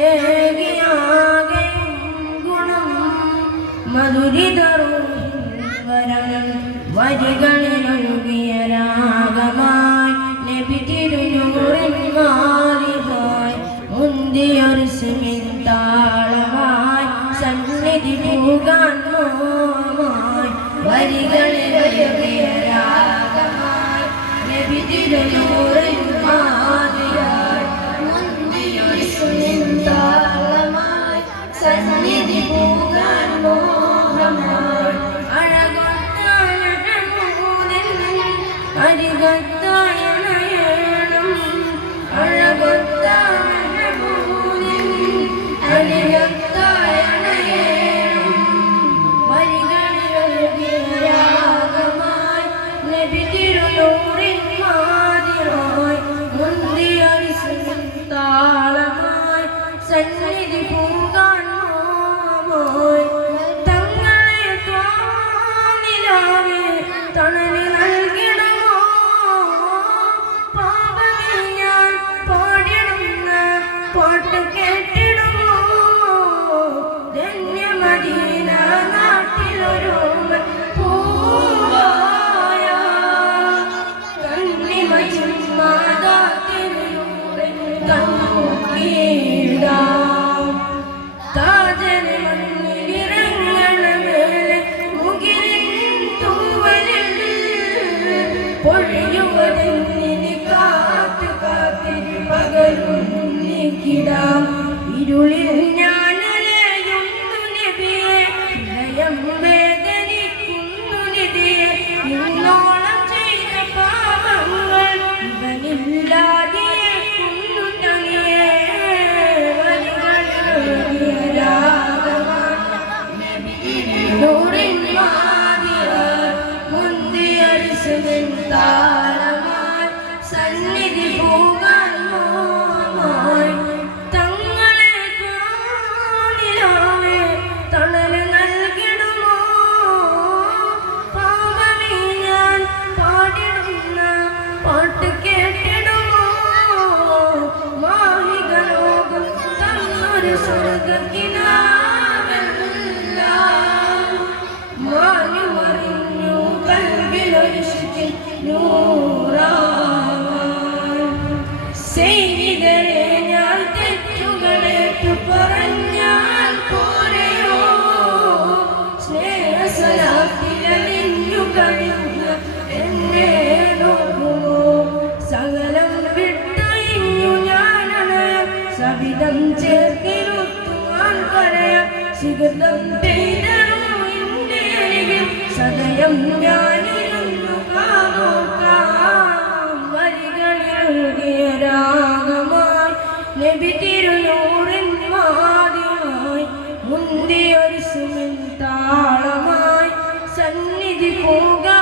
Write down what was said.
ഏകിയാകെ ഗുണം മധുരിതറും വരികളിലൊഴുകിയ രാഗമായി നബി തിരുനൂറിൻ മാറിവായി മുന്തിയൊരു സിമിൻ താളമായി സന്നിധി പോകാൻ മോമായി വരികളിലൊഴുകിയ രാഗമായി നബി തിരുനൂറിൻ മാറിയായി മുന്തിയൊരു സിമിൻ താളമായി സന്നിധി പോകാൻ മോഹമായി അരികത്തായ നയനം അഴകൊത്തായ അരികത്തായ നയനം വരികളിലൊഴുകിയ രാഗമായി നബി തിരുനൂറിൻ മാതിരായി മുന്തിയൊരു സിമിൻ താളമായി സന്നിധി പോകാൻ മോഹമായി തങ്ങളെ ത്വാനിലാവേ തണലിൽ പാട്ട് കേട്ടിടുമോ ധന്യമദീന നാട്ടിലൊരു പൂവായ കണ്ണിമയും മാതാത്തിലൂടെ നോക്കിയിടാം താജന് മണ്ണിലിറങ്ങണ മേലെ മുകിലിൻ തൂവലിൽ പൊഴിയുവതെന്നിന് കാത്തു കാത്തിരി പകലും ഇരുളിൽ ഞാനലയുന്നു നബിയെ ഹൃദയം വേദനിക്കുന്നു നബിയെ ഇന്നോളം ചെയ്ത പാപങ്ങൾ ഇവനില്ലാതെക്കുന്നു തനിയെ വരികളിലൊഴുകിയ രാഗമായി നൂറിൻ മാതിരായി മുന്തിയൊരു സിമിൻ താളമായി സന്നിധി പോകാൻ മോഹമായി തങ്ങളെ ത്വാനിലാവേ തണല് നൽകിടുമോ പാപമേ ഞാൻ പാടിടുന്ന പാട്ട് കേട്ടിടുമോ മാഹിക ലോകം തന്നൊരു സ്വർഗ്ഗക്കിനാവെല്ലാം മാഞ്ഞു മറിഞ്ഞു കൽവിലൊരു ശുചി സൈനികരെ ഞാൻ തെറ്റുകളേറ്റു പറഞ്ഞാൽ പോരെയോ സ്നേഹസലാത്തിലലിഞ്ഞു കഴിഞ്ഞ എന്നെ നോക്കുമോ സകലം വിട്ടൊഴിഞ്ഞു ഞാനണയാം സവിധം ചേർത്തിരുത്തുവാൻ പറയാം ശിഖരം പെയ്തണു എന്റെ അരികിൽ സദയം ഞാനിരുന്നു കാതോർക്കാം വരികളിലൊഴുകിയ രാഗമായി നബി തിരുനൂറിൻ മാതിരായി മുന്തിയൊരു സിമിൻ താളമായി സന്നിധി പോകാൻ